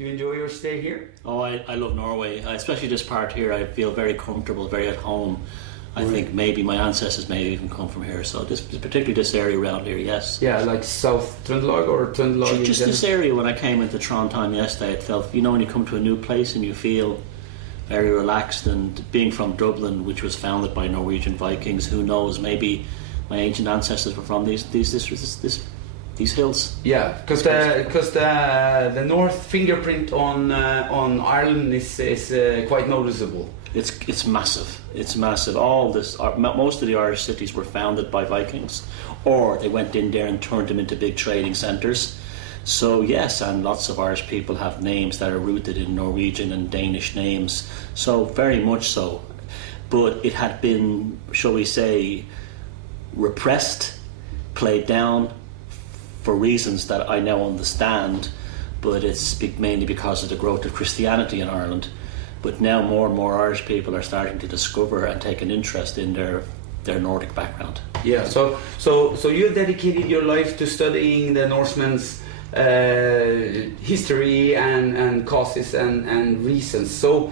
Do you enjoy your stay here? Oh, I love Norway, especially this part here. I feel very comfortable, very at home. I think maybe my ancestors may even come from here, so particularly this area around here, yes. Yeah, like South Trøndelag or Trøndelag? Just this area. When I came into Trondheim yesterday, it felt, you know, when you come to a new place and you feel very relaxed, and being from Dublin, which was founded by Norwegian Vikings, who knows, maybe my ancient ancestors were from these hills. Yeah, because the north fingerprint on Ireland is quite noticeable. It's massive. It's massive. Most of the Irish cities were founded by Vikings, or they went in there and turned them into big trading centres. So yes, and lots of Irish people have names that are rooted in Norwegian and Danish names. So very much so. But it had been, shall we say, repressed, played down for reasons that I now understand. But it's mainly because of the growth of Christianity in Ireland. But now more and more Irish people are starting to discover and take an interest in their Nordic background. Yeah, so you have dedicated your life to studying the Norsemen's history and causes and reasons. So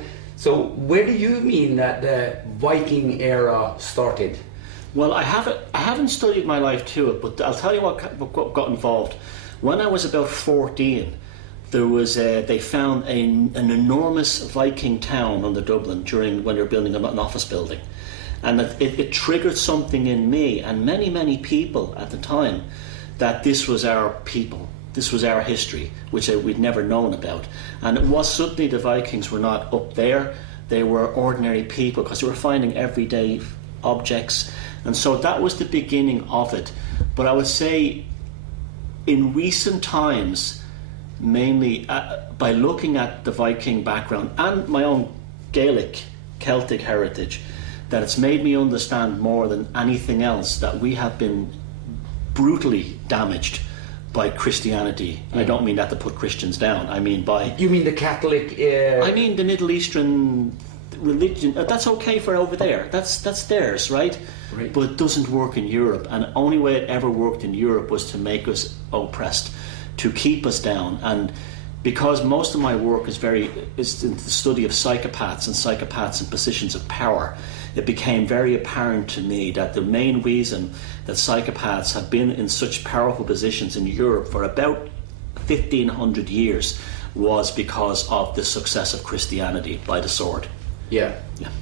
where do you mean that the Viking era started? Well, I haven't studied my life to it, but I'll tell you what got involved. When I was about 14, they found an enormous Viking town under Dublin when they were building an office building, and it triggered something in me and many people at the time that this was our people, this was our history, which we'd never known about. And it was suddenly the Vikings were not up there; they were ordinary people, because they were finding everyday objects, and so that was the beginning of it. But I would say, in recent times, mainly by looking at the Viking background and my own Gaelic, Celtic heritage, that it's made me understand more than anything else that we have been brutally damaged by Christianity. I don't mean that to put Christians down. I mean by... You mean the Catholic... I mean the Middle Eastern religion. That's okay for over there. That's theirs, right? But it doesn't work in Europe. And the only way it ever worked in Europe was to make us oppressed, to keep us down. And because most of my work is in the study of psychopaths in positions of power, it became very apparent to me that the main reason that psychopaths have been in such powerful positions in Europe for about 1500 years was because of the success of Christianity by the sword. Yeah.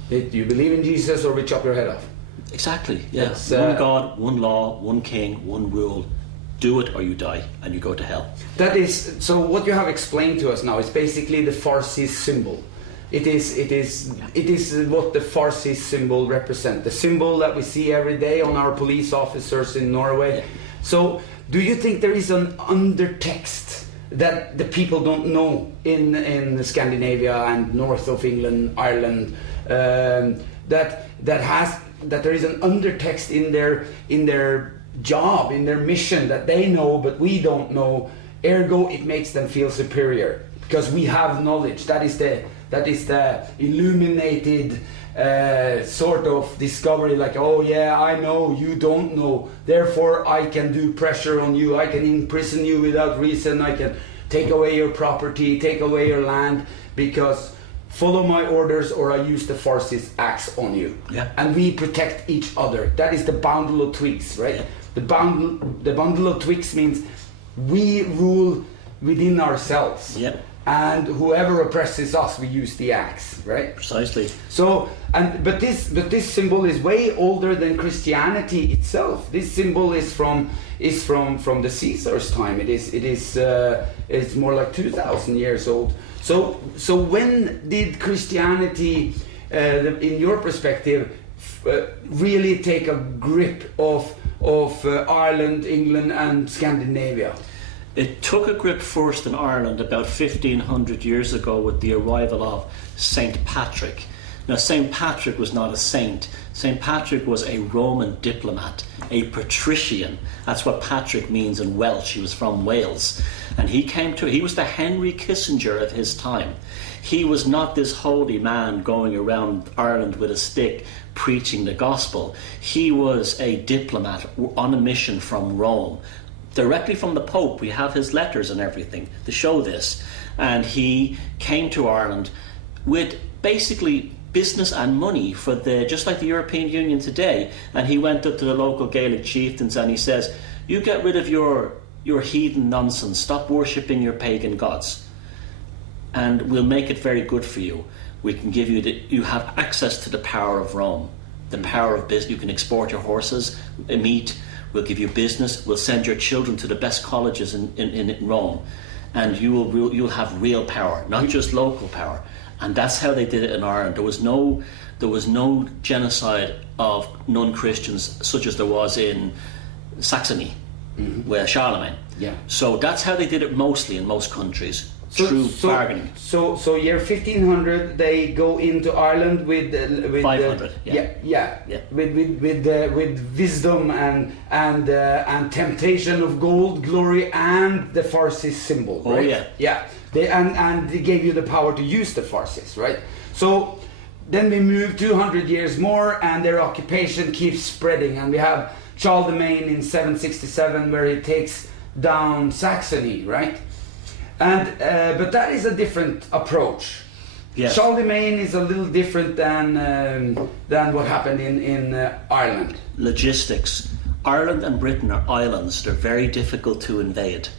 Do you believe in Jesus, or we chop your head off? Exactly, yeah. One God, one law, one king, one rule. Do it or you die, and you go to hell. That is, so what you have explained to us now is basically the Farsi symbol. It is what the Farsi symbol represents. The symbol that we see every day on our police officers in Norway. Yeah. So, do you think there is an undertext that the people don't know in Scandinavia and north of England, Ireland, that there is an undertext in their job, in their mission, that they know but we don't know, ergo it makes them feel superior because we have knowledge. That is the illuminated sort of discovery, like, oh yeah, I know, you don't know, therefore I can do pressure on you, I can imprison you without reason, I can take away your property, take away your land, because follow my orders or I use the Farsi's axe on you. Yeah. And we protect each other. That is the bundle of twigs, right? Yeah. The bundle of twigs means we rule within ourselves. Yep. And whoever oppresses us, we use the axe, right? Precisely. So, but this symbol is way older than Christianity itself. This symbol is from the Caesar's time. It's more like 2,000 years old. So when did Christianity, in your perspective, really take a grip of Ireland, England, and Scandinavia? It took a grip first in Ireland about 1500 years ago with the arrival of St. Patrick. Now, St. Patrick was not a saint. St. Patrick was a Roman diplomat, a patrician. That's what Patrick means in Welsh. He was from Wales. And he was the Henry Kissinger of his time. He was not this holy man going around Ireland with a stick preaching the gospel. He was a diplomat on a mission from Rome. directly from the Pope. We have his letters and everything to show this. And he came to Ireland with basically business and money for just like the European Union today. And he went up to the local Gaelic chieftains and he says, you get rid of your heathen nonsense, stop worshipping your pagan gods, and we'll make it very good for you. We can give you you have access to the power of Rome, the power of business. You can export your horses, meat. We'll give you business. We'll send your children to the best colleges in Rome, and you'll have real power, not just local power. And that's how they did it in Ireland. There was no genocide of non-Christians such as there was in Saxony, with Charlemagne. Yeah. So that's how they did it mostly in most countries. Through bargaining. So year 1500 they go into Ireland with 500. With wisdom and temptation of gold, glory, and the Farsi symbol. Oh right? Yeah. And they gave you the power to use the Farsis, right? So then we move 200 years more, and their occupation keeps spreading, and we have Charlemagne in 767 where he takes down Saxony, right? And but that is a different approach. Yes. Charlemagne is a little different than what happened in Ireland. Logistics. Ireland and Britain are islands. They're very difficult to invade.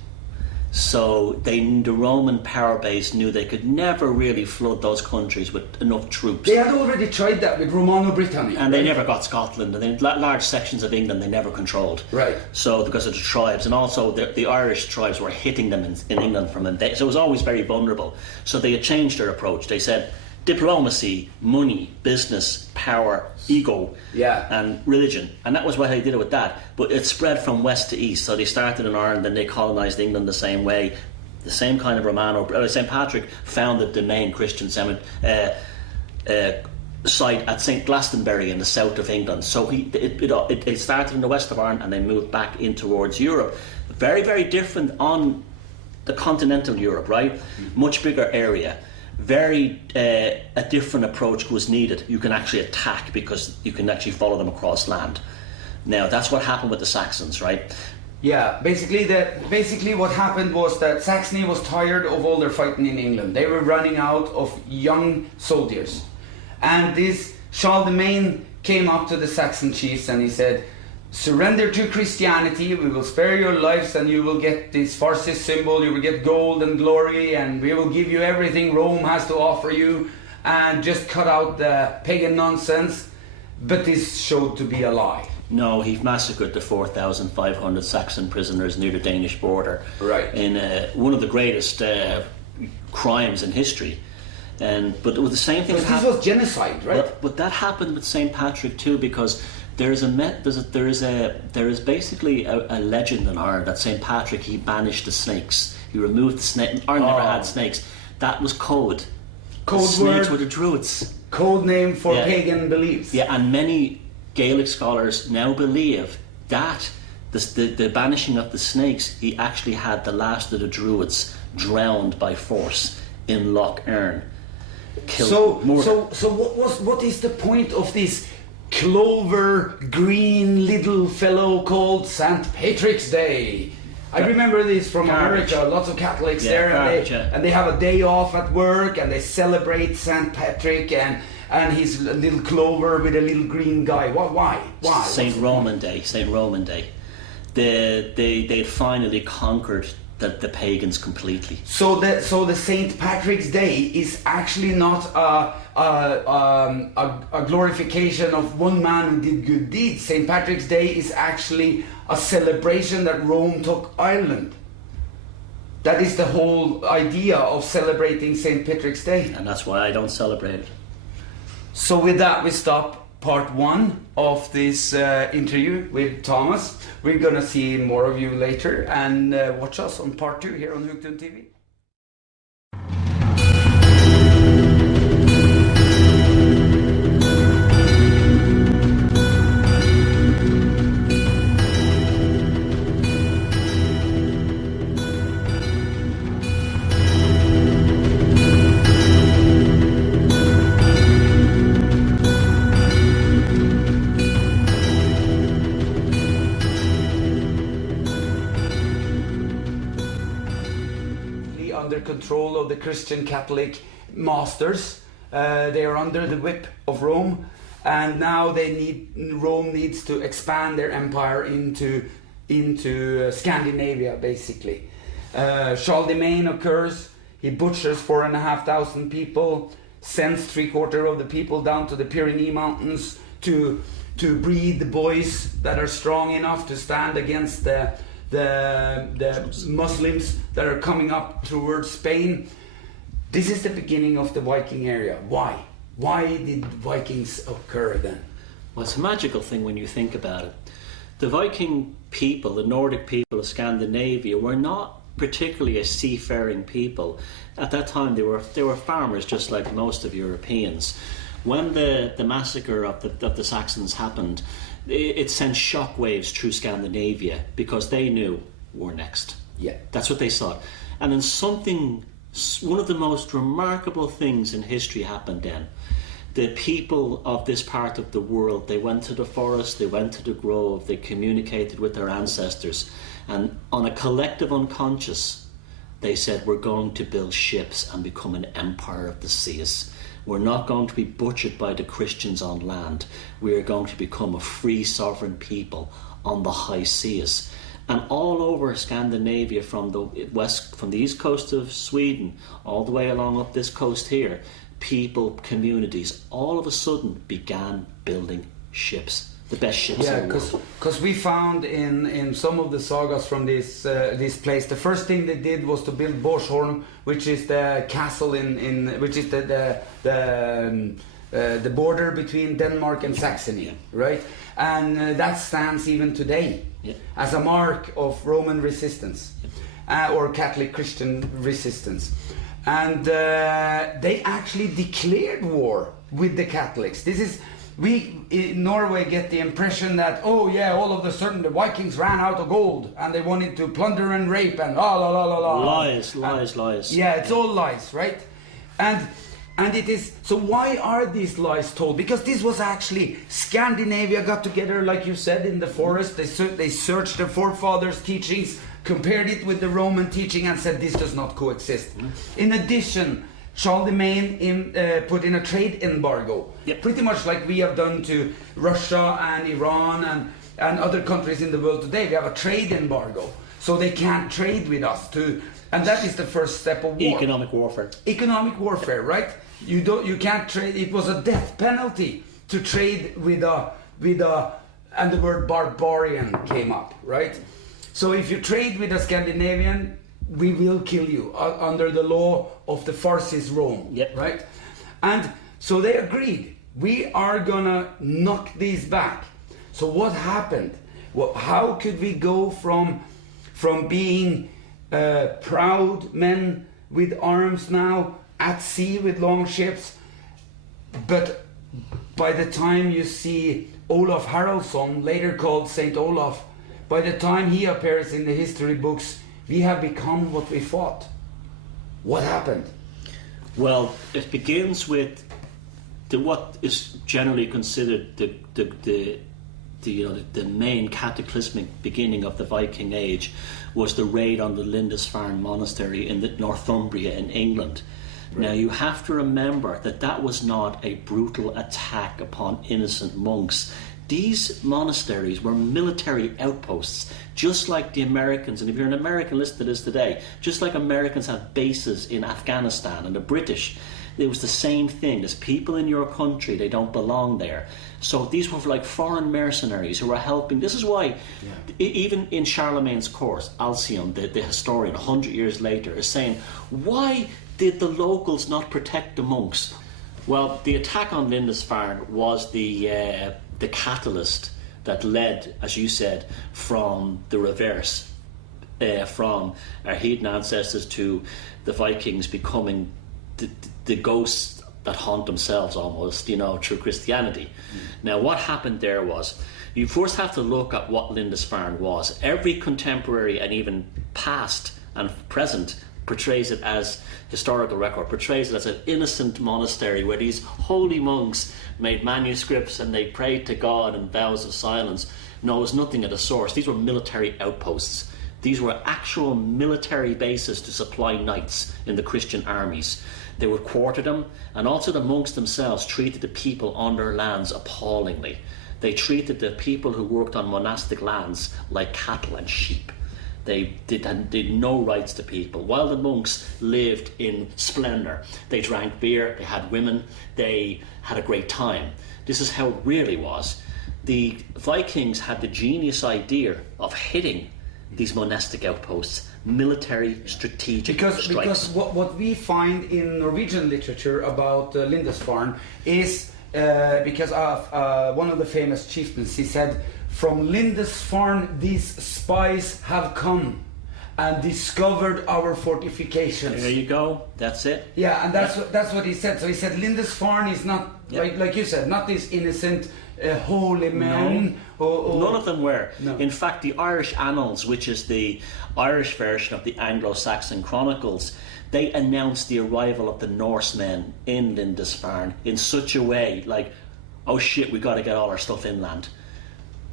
So the Roman power base knew they could never really flood those countries with enough troops. They had already tried that with Romano-Britannia. And they never got Scotland, and then large sections of England they never controlled. Right. So because of the tribes, and also the Irish tribes were hitting them in England from invasion. So it was always very vulnerable. So they had changed their approach. They said diplomacy, money, business, power, ego, and religion. And that was why they did it with that. But it spread from west to east. So they started in Ireland, then they colonised England the same way. The same kind of St. Patrick founded the main Christian site at St. Glastonbury in the south of England. So it started in the west of Ireland and they moved back in towards Europe. Very, very different on the continental Europe, right? Much bigger area. Very a different approach was needed. You can actually attack because you can actually follow them across land. Now that's what happened with the Saxons, right? Yeah, basically what happened was that Saxony was tired of all their fighting in England. They were running out of young soldiers. And this Charlemagne came up to the Saxon chiefs and he said, surrender to Christianity, we will spare your lives and you will get this Farsi symbol, you will get gold and glory, and we will give you everything Rome has to offer you, and just cut out the pagan nonsense. But this showed to be a lie. No, he massacred the 4,500 Saxon prisoners near the Danish border. Right. In one of the greatest crimes in history. But it was the same thing. This was genocide, right? But that happened with St. Patrick too, because there is basically a legend in Ireland that St. Patrick, he banished the snakes. He removed the snake. Ireland never had snakes. That was code. Code the word. Snakes were the Druids. Code name for pagan beliefs. Yeah, and many Gaelic scholars now believe that the banishing of the snakes, he actually had the last of the Druids drowned by force in Lough Erne. So what is the point of this clover green little fellow called St. Patrick's Day? I remember this from America, lots of Catholics there, and they have a day off at work and they celebrate St. Patrick and his little clover with a little green guy. Why? St. Roman Day. They'd finally conquered the pagans completely. So the St. Patrick's Day is actually not a glorification of one man who did good deeds. St. Patrick's Day is actually a celebration that Rome took Ireland. That is the whole idea of celebrating St. Patrick's Day. And that's why I don't celebrate it. So with that we stop part 1 of this interview with Thomas. We're gonna see more of you later, and watch us on part 2 here on Hugtun TV. under control of the Christian Catholic masters. They are under the whip of Rome, and now Rome needs to expand their empire into Scandinavia, basically. Charlemagne occurs. He butchers 4,500 people, sends 3/4 of the people down to the Pyrenees Mountains to breed the boys that are strong enough to stand against the Muslims that are coming up towards Spain. This is the beginning of the Viking area. Why? Why did Vikings occur then? Well, it's a magical thing when you think about it. The Viking people, the Nordic people of Scandinavia, were not particularly a seafaring people. At that time, they were farmers, just like most of Europeans. When the massacre of the Saxons happened, it sent shockwaves through Scandinavia because they knew we're next. Yeah, that's what they saw. And then one of the most remarkable things in history happened then. The people of this part of the world, they went to the forest, they went to the grove, they communicated with their ancestors, and on a collective unconscious, they said, we're going to build ships and become an empire of the seas. We're not going to be butchered by the Christians on land. We are going to become a free sovereign people on the high seas. And all over Scandinavia, from the east coast of Sweden, all the way along up this coast here, people, communities, all of a sudden began building ships. The best ships in the world. Because we found in some of the sagas from this place, the first thing they did was to build Borsholm, which is the castle which is the border between Denmark and Saxony, right? And that stands even today as a mark of Roman resistance or Catholic Christian resistance. And they actually declared war with the Catholics. We in Norway get the impression that, oh yeah, all of a sudden the Vikings ran out of gold and they wanted to plunder and rape and la la la la la. Lies. Yeah, it's all lies, right? And it is, so why are these lies told? Because this was actually, Scandinavia got together, like you said, in the forest. They searched their forefathers' teachings, compared it with the Roman teaching and said this does not coexist. In addition, Charlemagne put in a trade embargo, pretty much like we have done to Russia and Iran and other countries in the world today. We have a trade embargo, so they can't trade with us. And that is the first step of war. Economic warfare. Economic warfare, right? You can't trade. It was a death penalty to trade with a, and the word barbarian came up, right? So if you trade with a Scandinavian, we will kill you under the law of the Farsis Rome, right? And so they agreed, we are gonna knock these back. So what happened? Well, how could we go from being proud men with arms now at sea with long ships, but by the time you see Olaf Haraldsson, later called Saint Olaf, by the time he appears in the history books, we have become what we fought. What happened? Well, it begins with what is generally considered the main cataclysmic beginning of the Viking Age was the raid on the Lindisfarne Monastery in Northumbria in England. Right. Now you have to remember that was not a brutal attack upon innocent monks. These monasteries were military outposts, just like the Americans, and if you're an American, listen to this today, just like Americans have bases in Afghanistan and the British, it was the same thing. There's people in your country, they don't belong there. So these were like foreign mercenaries who were helping. This is why, even in Charlemagne's course, Alcyone, the historian, 100 years later, is saying, why did the locals not protect the monks? Well, the attack on Lindisfarne was the catalyst that led, as you said, from the reverse, from our heathen ancestors to the Vikings becoming the ghosts that haunt themselves almost, through Christianity. Now, what happened there was, you first have to look at what Lindisfarne was. Every contemporary and even past and present portrays it as historical record, portrays it as an innocent monastery where these holy monks made manuscripts and they prayed to God in vows of silence. No, it was nothing at the source. These were military outposts. These were actual military bases to supply knights in the Christian armies. They would quarter them, and also the monks themselves treated the people on their lands appallingly. They treated the people who worked on monastic lands like cattle and sheep. They did no rights to people. While the monks lived in splendour, they drank beer, they had women, they had a great time. This is how it really was. The Vikings had the genius idea of hitting these monastic outposts, military strategic strikes. Because what we find in Norwegian literature about Lindisfarne is because of one of the famous chieftains. He said, "From Lindisfarne these spies have come and discovered our fortifications." There you go. That's it. Yeah, and that's what he said. So he said Lindisfarne is not like you said, not these innocent holy men. No. None of them were. No. In fact, the Irish Annals, which is the Irish version of the Anglo-Saxon Chronicles, they announced the arrival of the Norsemen in Lindisfarne in such a way, like, oh shit, we got to get all our stuff inland.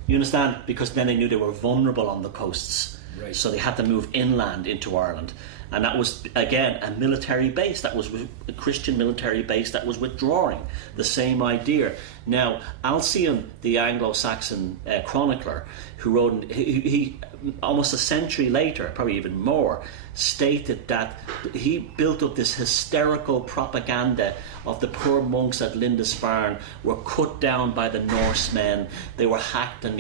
You understand? Because then they knew they were vulnerable on the coasts. Right. So they had to move inland into Ireland. And that was, again, a military base. That was a Christian military base that was withdrawing. The same idea. Now, Alcuin, the Anglo-Saxon chronicler, who wrote, he almost a century later, probably even more, stated that he built up this hysterical propaganda of the poor monks at Lindisfarne were cut down by the Norsemen, they were hacked, and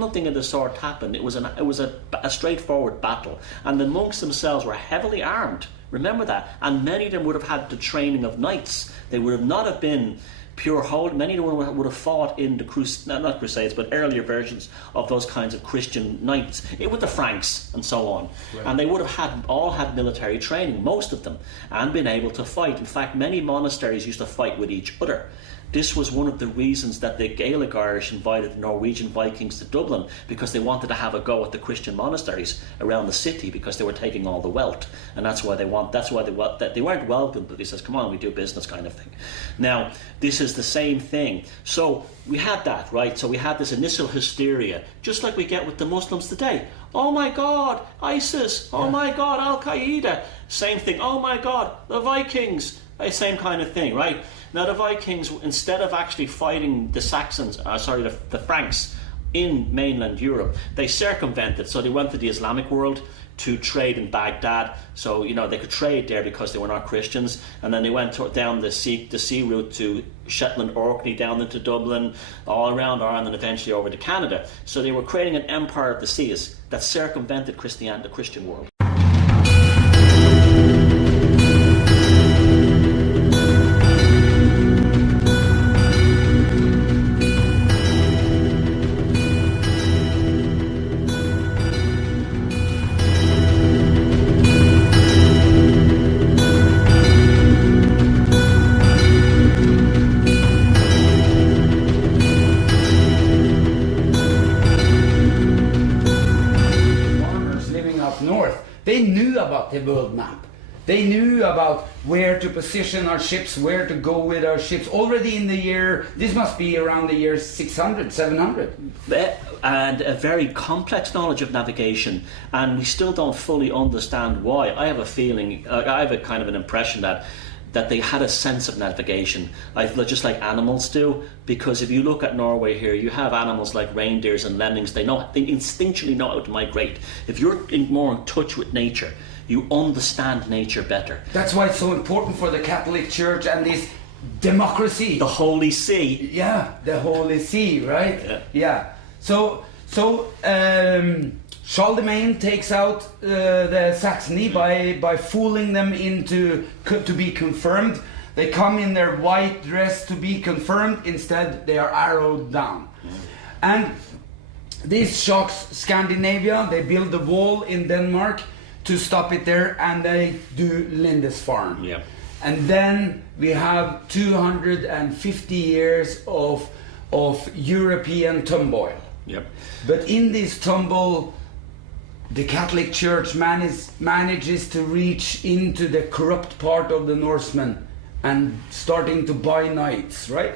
nothing of the sort happened. It was a straightforward battle, and the monks themselves were heavily armed. Remember that, and many of them would have had the training of knights. They would have not have been pure hold. Many of them would have fought in the not crusades, but earlier versions of those kinds of Christian knights, with the Franks and so on. Right. And they would have all had military training, most of them, and been able to fight. In fact, many monasteries used to fight with each other. This was one of the reasons that the Gaelic Irish invited the Norwegian Vikings to Dublin, because they wanted to have a go at the Christian monasteries around the city, because they were taking all the wealth, and that's why they weren't welcome, but he says, "Come on, we do business," kind of thing. Now, this is the same thing. So we had that, right? So we had this initial hysteria, just like we get with the Muslims today. Oh my God, ISIS! Oh my God, Al Qaeda! Same thing. Oh my God, the Vikings! Same kind of thing, right? Now the Vikings, instead of actually fighting the Franks in mainland Europe, they circumvented. So they went to the Islamic world to trade in Baghdad. So they could trade there because they were not Christians. And then they went down the sea route to Shetland, Orkney, down into Dublin, all around Ireland, and eventually over to Canada. So they were creating an empire of the seas that circumvented the Christian world. They knew about the world map. They knew about where to position our ships, where to go with our ships. Already in the year, this must be around the year 600, 700. And a very complex knowledge of navigation. And we still don't fully understand why. I have a feeling, I have a kind of an impression that they had a sense of navigation, just like animals do. Because if you look at Norway here, you have animals like reindeers and lemmings. They instinctually know how to migrate. If you're more in touch with nature, you understand nature better. That's why it's so important for the Catholic Church and this democracy. The Holy See. Yeah, the Holy See, right? Yeah. So Charlemagne takes out the Saxony by fooling them into to be confirmed. They come in their white dress to be confirmed. Instead, they are arrowed down. And this shocks Scandinavia. They build a wall in Denmark to stop it there, and they do Lindisfarne. Yeah. And then we have 250 years of European turmoil. Yep. But in this tumble, the Catholic Church manages to reach into the corrupt part of the Norsemen and starting to buy knights, right?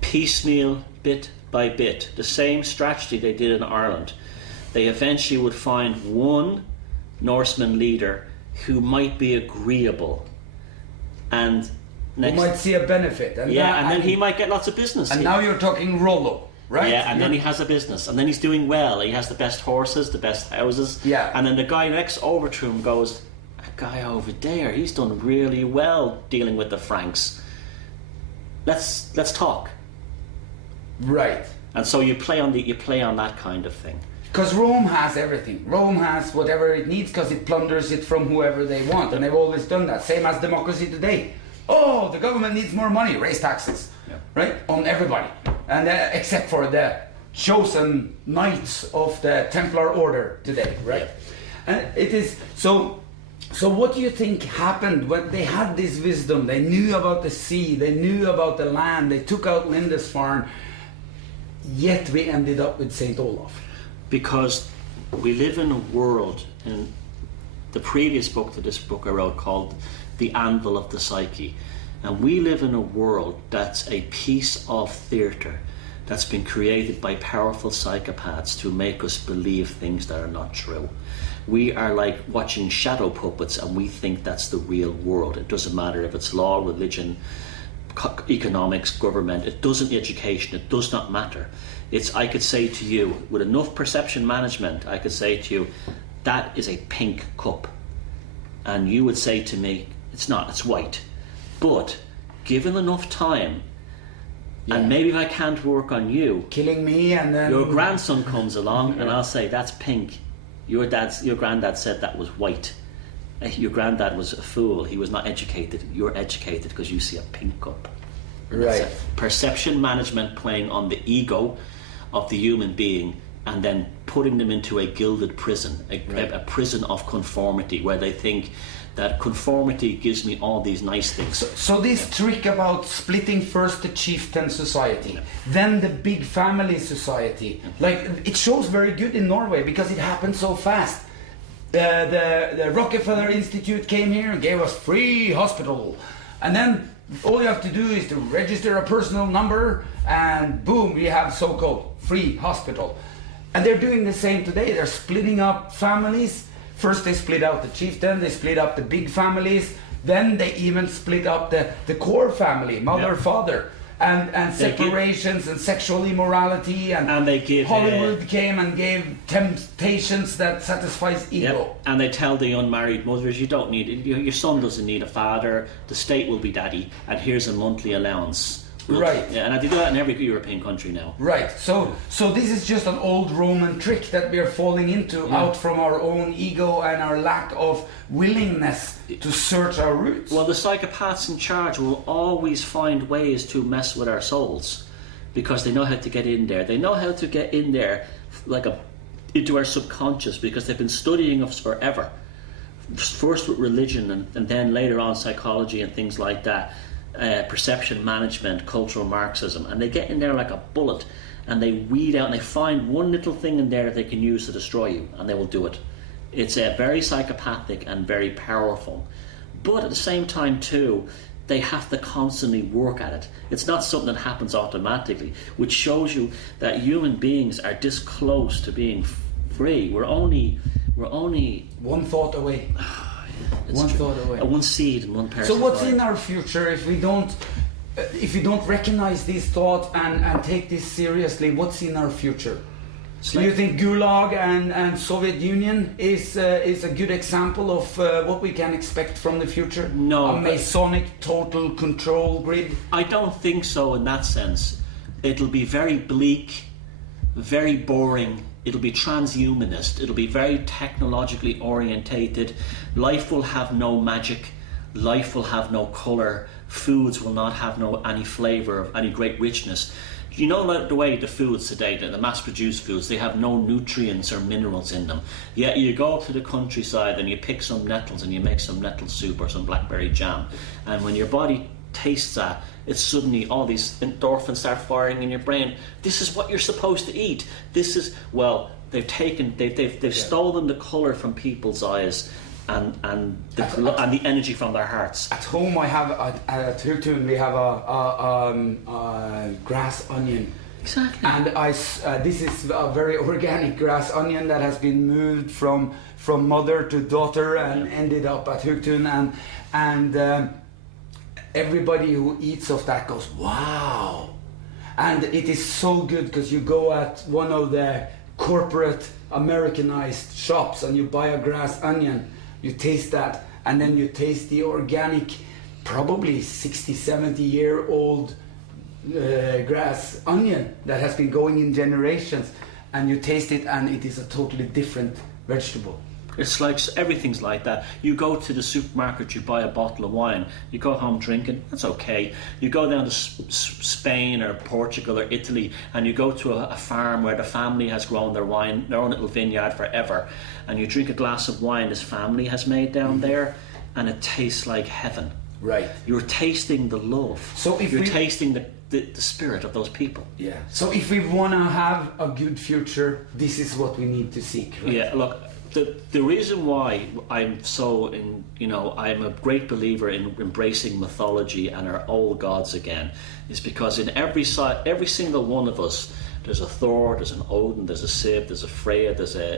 Piecemeal, bit by bit. The same strategy they did in Ireland. they eventually would find one Norseman leader who might be agreeable, and you might see a benefit. And then he might get lots of business. And now you're talking Rollo, right? Yeah, and then he has a business, and then he's doing well. He has the best horses, the best houses. Yeah. And then the guy next over to him goes, "A guy over there, he's done really well dealing with the Franks. Let's talk." Right. And so you play on that kind of thing. Because Rome has everything. Rome has whatever it needs because it plunders it from whoever they want, and they've always done that. Same as democracy today. Oh, the government needs more money. Raise taxes, right, on everybody, and except for the chosen knights of the Templar Order today, right? And it is so. So what do you think happened when they had this wisdom? They knew about the sea. They knew about the land. They took out Lindisfarne. Yet we ended up with Saint Olaf. Because we live in a world, in the previous book to this book I wrote called The Anvil of the Psyche, and we live in a world that's a piece of theatre that's been created by powerful psychopaths to make us believe things that are not true. We are like watching shadow puppets, and we think that's the real world. It doesn't matter if it's law, religion, economics, government, it doesn't, education, it does not matter. I could say to you, with enough perception management, I could say to you, that is a pink cup. And you would say to me, it's not, it's white. But given enough time, and maybe if I can't work on you, killing me, and then your grandson comes along and I'll say, that's pink. Your granddad said that was white. Your granddad was a fool. He was not educated. You're educated because you see a pink cup. Right. Perception management playing on the ego of the human being, and then putting them into a gilded prison, a prison of conformity, where they think that conformity gives me all these nice things. So this trick about splitting first the chieftain society, then the big family society, like it shows very good in Norway because it happened so fast. The Rockefeller Institute came here and gave us free hospital, and then all you have to do is to register a personal number, and boom, we have so-called free hospital. And they're doing the same today. They're splitting up families. First they split out the chieftain, they split up the big families, then they even split up the core family, mother, father, and separations and sexual immorality, and they give, Hollywood came and gave temptations that satisfies ego. And they tell the unmarried mothers, you don't need it, your son doesn't need a father, the state will be daddy, and here's a monthly allowance. Right. Yeah, and they do that in every European country now. Right. So this is just an old Roman trick that we are falling into out from our own ego and our lack of willingness to search our roots. Well, the psychopaths in charge will always find ways to mess with our souls because they know how to get in there. They know how to get in there into our subconscious because they've been studying us forever. First with religion and then later on psychology and things like that. Perception management, cultural Marxism, and they get in there like a bullet and they weed out and they find one little thing in there that they can use to destroy you, and they will do it. It's very psychopathic and very powerful, but at the same time too, they have to constantly work at it. It's not something that happens automatically, which shows you that human beings are this close to being free. We're only one thought away. One thought away. One seed and one person. So what's in our future if we don't recognize these thoughts and take this seriously? What's in our future? Do you think Gulag and Soviet Union is a good example of what we can expect from the future? No. A Masonic total control grid? I don't think so in that sense. It'll be very bleak, very boring. It'll be transhumanist. It'll be very technologically orientated. Life will have no magic. Life will have no colour. Foods will not have any flavour of any great richness. You know the way the foods today, the mass-produced foods, they have no nutrients or minerals in them. Yet you go up to the countryside and you pick some nettles and you make some nettle soup or some blackberry jam. And when your body tastes that, it's suddenly all these endorphins start firing in your brain. This is what you're supposed to eat. This is, well, they've stolen the colour from people's eyes and the energy from their hearts. At home I have at Hugtun we have a grass onion Exactly. And this is a very organic grass onion that has been moved from mother to daughter and ended up at Hugtun, and everybody who eats of that goes, wow. And it is so good because you go at one of the corporate Americanized shops and you buy a grass onion, you taste that, and then you taste the organic, probably 60, 70-year-old grass onion that has been going in generations, and you taste it and it is a totally different vegetable. It's like, everything's like that. You go to the supermarket, you buy a bottle of wine, you go home drinking, that's okay. You go down to Spain or Portugal or Italy, and you go to a farm where the family has grown their wine, their own little vineyard forever, and you drink a glass of wine this family has made down there, and it tastes like heaven. Right. You're tasting the love. So if you're tasting the spirit of those people. Yeah. So if we want to have a good future, this is what we need to seek. Right? Yeah. Look. The reason why I'm I'm a great believer in embracing mythology and our old gods again is because in every single one of us, there's a Thor, there's an Odin, there's a Sif, there's a Freya,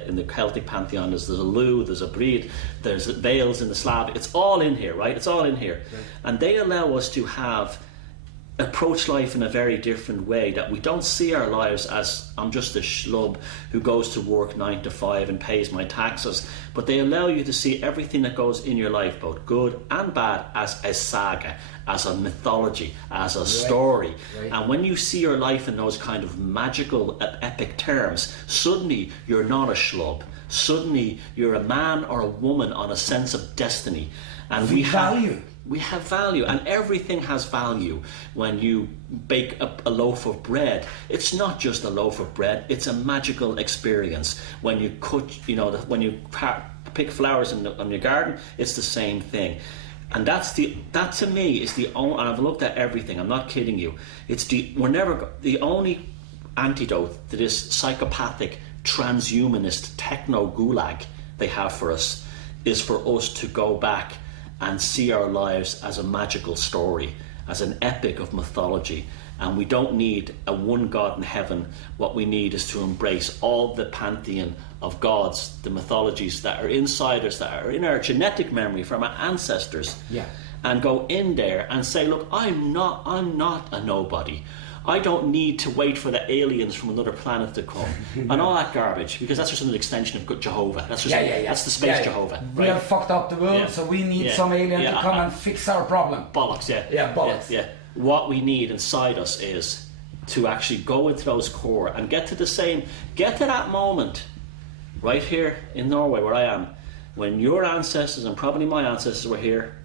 in the Celtic pantheon, there's a Lu, there's a Breed, there's Vales in the Slav. It's all in here, right? It's all in here. Right. And they allow us to approach life in a very different way, that we don't see our lives as I'm just a schlub who goes to work 9 to 5 and pays my taxes, but they allow you to see everything that goes in your life, both good and bad, as a saga, as a mythology, as a story. Right. And when you see your life in those kind of magical, epic terms, suddenly you're not a schlub. Suddenly you're a man or a woman on a sense of destiny. And we have value, and everything has value. When you bake a loaf of bread, it's not just a loaf of bread, it's a magical experience. When you when you pick flowers in your garden, it's the same thing. And that to me is the only, and I've looked at everything, I'm not kidding you, the only antidote to this psychopathic, transhumanist techno gulag they have for us is for us to go back and see our lives as a magical story, as an epic of mythology. And we don't need a one God in heaven. What we need is to embrace all the pantheon of gods, the mythologies that are inside us, that are in our genetic memory from our ancestors, and go in there and say, look, I'm not a nobody. I don't need to wait for the aliens from another planet to come and all that garbage, because that's just an extension of Jehovah. That's just that's the space Jehovah. Right? We have fucked up the world, so we need some alien to come and fix our problem. Bollocks, bollocks. Yeah. What we need inside us is to actually go into those core and get to that moment right here in Norway where I am, when your ancestors and probably my ancestors were here,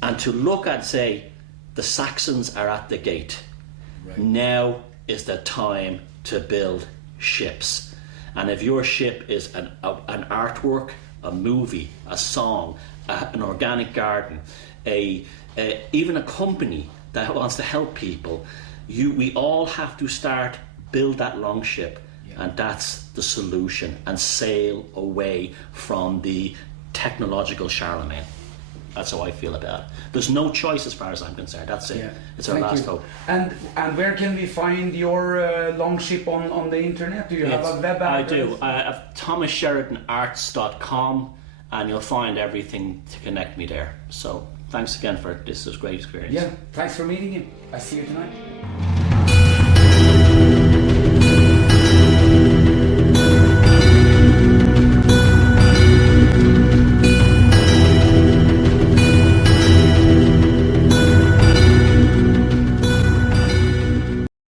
and to look and say, the Saxons are at the gate. Right. Now is the time to build ships. And if your ship is an artwork, a movie, a song, an organic garden, even a company that wants to help people, we all have to build that long ship, and that's the solution, and sail away from the technological Charlemagne. That's how I feel about it. There's no choice as far as I'm concerned. That's it. Yeah. It's our last hope. And where can we find your longship on the internet? Do you have a web address? I do. I have thomassheridanarts.com, and you'll find everything to connect me there. So thanks again for this. It was a great experience. Yeah, thanks for meeting you. I see you tonight.